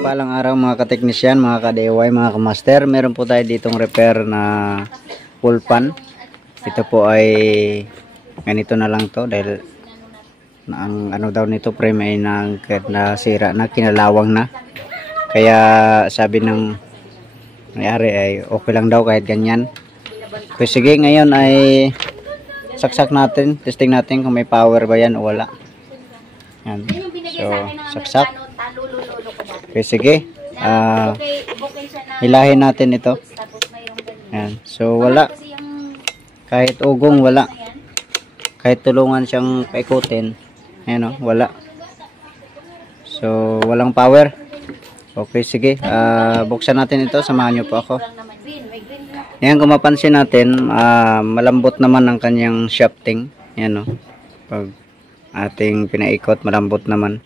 Palang araw mga kateknisyan, mga ka-DIY, mga ka-master. Meron po tayo ditong repair na full pan. Ito po ay ganito na lang to dahil ang ano daw nito frame ay nasira na, kinalawang na. Kaya sabi ng may-ari ay okay lang daw kahit ganyan. So sige, ngayon ay saksak natin, testing natin kung may power ba yan o wala. Yan. So saksak. Okay, sige. Hilahin natin ito. Yan. So wala. Kahit ugong wala. Kahit tulungan siyang paikutin. Ayan o, wala. So walang power. Okay, sige. Buksan natin ito. Samahan nyo po ako. Ayan, kung mapansin natin, malambot naman ang kanyang shafting. Ayan o. Pag ating pinaikot, malambot naman.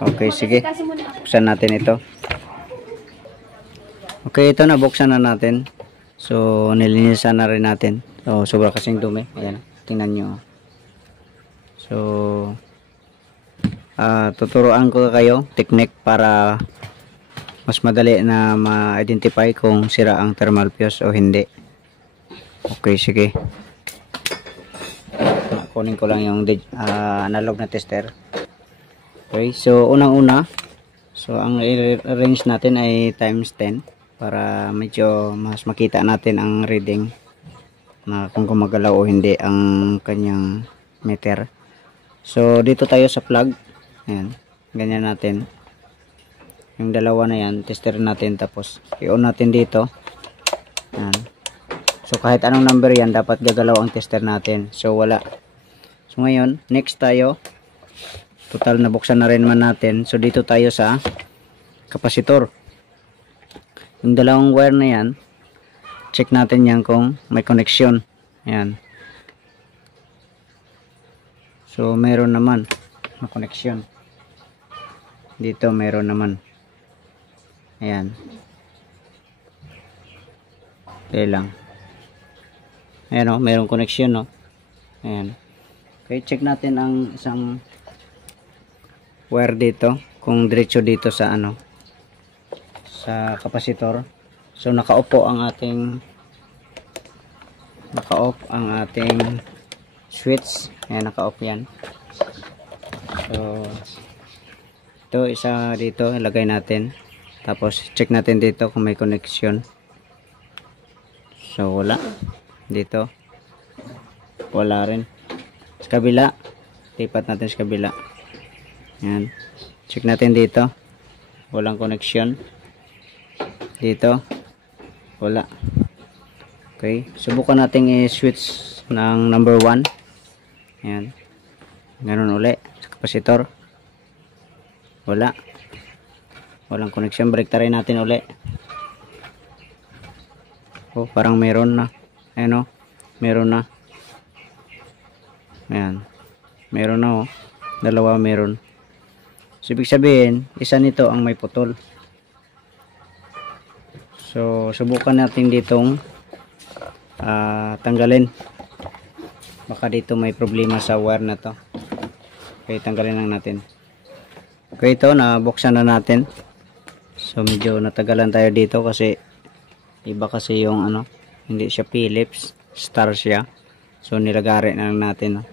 Okay, sige. Buksan natin ito. Okay, ito na. Buksan na natin. So, nilinisan na rin natin. So, sobra kasing dumi. Ayan. Tingnan nyo. So, tuturuan ko kayo technique para mas madali na ma-identify kung sira ang thermal fuse o hindi. Okay, sige. Kunin ko lang yung analog na tester. Okay, so unang-una, so ang i-range natin ay times 10 para medyo mas makita natin ang reading na kung gumagalaw o hindi ang kanyang meter. So dito tayo sa plug. Ayan, ganyan natin. Yung dalawa na yan, tester natin tapos i-on natin dito. Ayan. So kahit anong number yan, dapat gagalaw ang tester natin. So wala. So ngayon, next tayo. Total nabuksan na rin man natin. So dito tayo sa kapasitor. Yung dalawang wire na yan, check natin yan kung may connection. Ayan. So meron naman na connection. Dito meron naman. Ayan. Okay lang. Ayan o, meron connection no. Ayan. Okay, check natin ang isang wire dito, kung diretso dito sa ano, sa kapasitor. So naka-off ang ating switch. Ayan, naka-off yan. So ito, isa dito, ilagay natin. Tapos check natin dito kung may connection. So wala. Dito wala rin. Sa kabila, lipat natin sa kabila. Yan. Check natin dito. Walang connection. Dito. Wala. Okay. Subukan natin i-switch ng number 1. Yan. Ganun uli. Sa kapasitor. Wala. Walang connection. Break tayo natin uli. Oh, parang meron na. Ayan o. Meron na. Ayan. Meron na o. Dalawa meron. So, ibig sabihin, isa nito ang may putol. So, subukan natin ditong tanggalin. Baka dito may problema sa wire na to. Okay, tanggalin lang natin. Okay, ito, nabuksan na natin. So, medyo natagalan tayo dito kasi iba kasi yung ano, hindi siya Philips, star siya. So, nilagari na lang natin.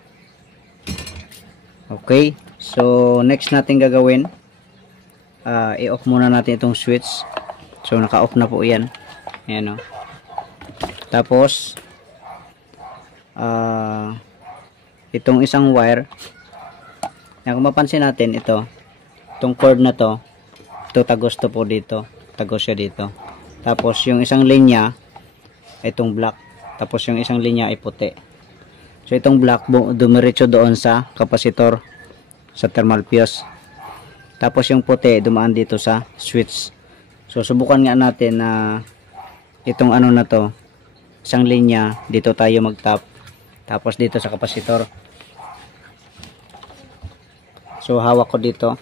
Okay. So next natin gagawin, i-off muna natin itong switch. So naka-off na po yan. Ayan o. Tapos itong isang wire, kung mapansin natin itong cord na to, ito tagos to po dito. Tagos siya dito. Tapos yung isang linya, itong black. Tapos yung isang linya ay puti. So itong black dumiretso doon sa kapasitor, sa thermal fuse. Tapos yung puti dumaan dito sa switch. So subukan nga natin na itong ano na to, isang linya dito tayo mag-tap, tapos dito sa kapasitor. So hawak ko dito,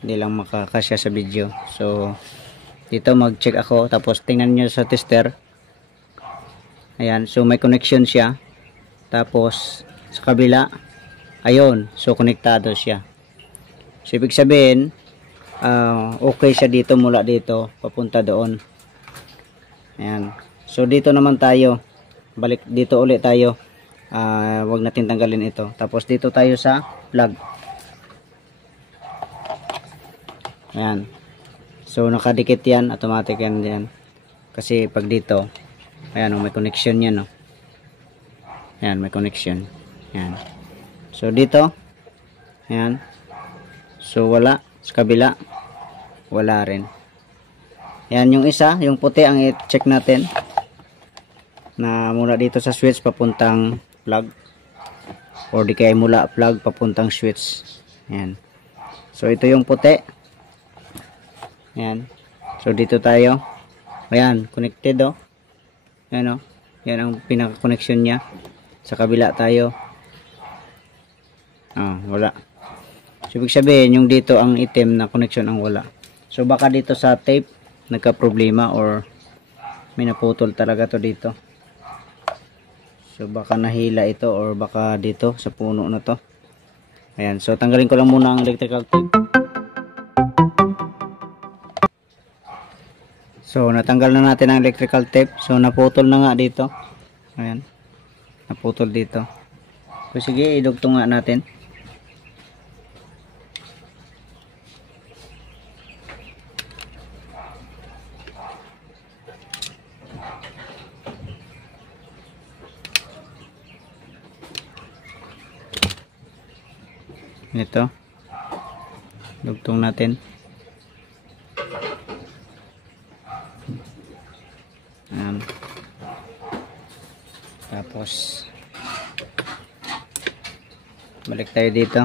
hindi lang makakasya sa video. So dito mag-check ako, tapos tingnan nyo sa tester. Ayan, so may connection siya. Tapos sa kabila, ayun, so konektado siya. So ibig sabihin, okay siya dito, mula dito papunta doon. Ayan. So dito naman tayo, balik dito ulit tayo. Wag natin tanggalin ito. Tapos dito tayo sa plug. Ayan. So nakadikit yan, automatic yan diyan. Kasi pag dito, ayan, may connection yan, no. Ayan, may connection. Ayan. So dito, ayan. So wala, sa kabila wala rin. Ayan, yung isa, yung puti ang i-check natin. Na mula dito sa switch papuntang plug, or di kaya mula plug papuntang switch. Ayan. So ito yung puti. Ayan. So dito tayo. Ayan, connected, oh. Ayan, oh. Yan ang pinaka-connection niya. Sa kabila tayo. Wala. So ibig sabihin yung dito ang item na connection ang wala. So baka dito sa tape nagka-problema, or may naputol talaga to dito. So baka nahila ito, or baka dito sa puno na to. Ayan, so tanggalin ko lang muna ang electrical tape. So natanggal na natin ang electrical tape. So naputol na nga dito. Ayan, naputol dito. So sige, idugtong nga natin. Ito, dugtong natin. Ayan. Tapos balik tayo dito.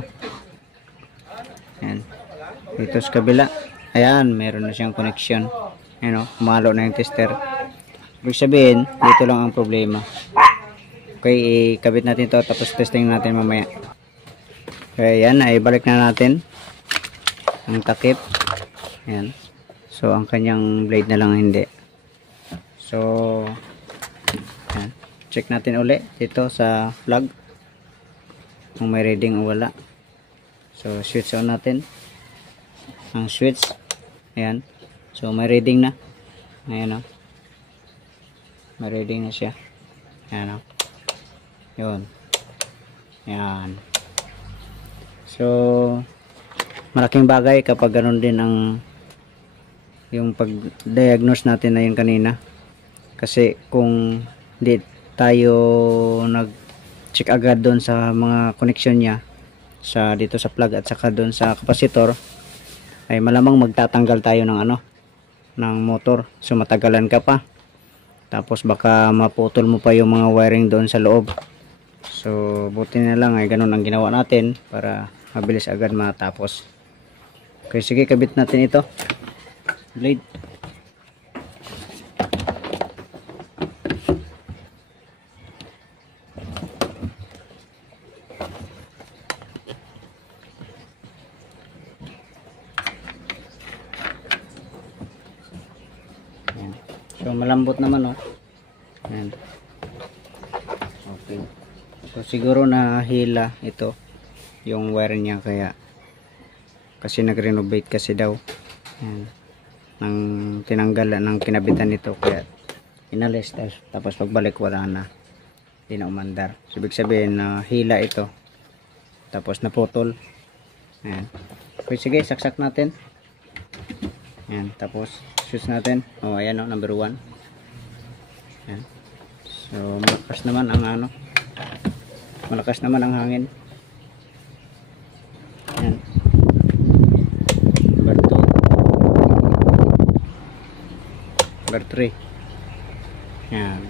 Ayan, dito sa kabila. Ayan, meron na siyang connection. Ayan, kumalo na yung tester. Ibig sabihin, dito lang ang problema. Okay, ikabit natin to, tapos testing natin mamaya. Okay, yan, ay balik na natin ang takip. Ayan. So ang kanyang blade na lang hindi. So ayan, check natin uli dito sa plug kung may reading o wala. So switch on natin ang switch. Ayan, so may reading na. Ayan, oh. May reading na siya. Ayan, oh. Yun. Ayan. So malaking bagay kapag ganun din ang yung pag-diagnose natin na yun kanina. Kasi kung di tayo nag-check agad doon sa mga connection niya sa dito sa plug at saka doon sa capacitor, ay malamang magtatanggal tayo ng ng motor. So matagalan ka pa. Tapos baka maputol mo pa yung mga wiring doon sa loob. So buti na lang ay ganun ang ginawa natin para mabilis agad matapos. Okay, sige, kabit natin ito. Blade. Ayan. So malambot naman, oh. Ayan. Okay. So siguro nahila ito yung wire niya, kaya kasi nag-renovate kasi daw. Ayan. Nang tinanggal ng kinabitan nito, kaya inalis, tapos pagbalik wala na, hindi na umandar. So ibig sabihin na hila ito, tapos naputol. Ayan. Okay, sige, saksak natin. Ayan, tapos switch natin. Oh, ayan, oh, number 1. Ayan. So malakas naman ang malakas naman ang hangin. Ayan. Number 2. Number 3. Ayan.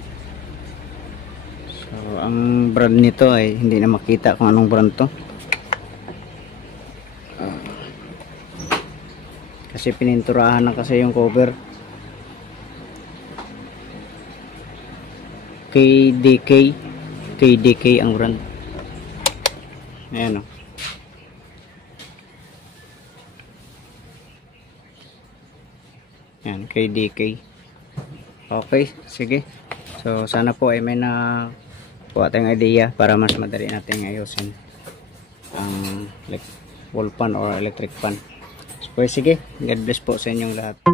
So ang brand nito ay hindi na makita kung anong brand to. Kasi pininturahan na kasi yung cover. KDK ang brand. Ayan, o. Ayan, KDK. Okay, sige. So sana po ay may na kuha tayong idea para mas madali natin ayusin ang wall fan or electric fan. Okay, sige. God bless po sa inyong lahat.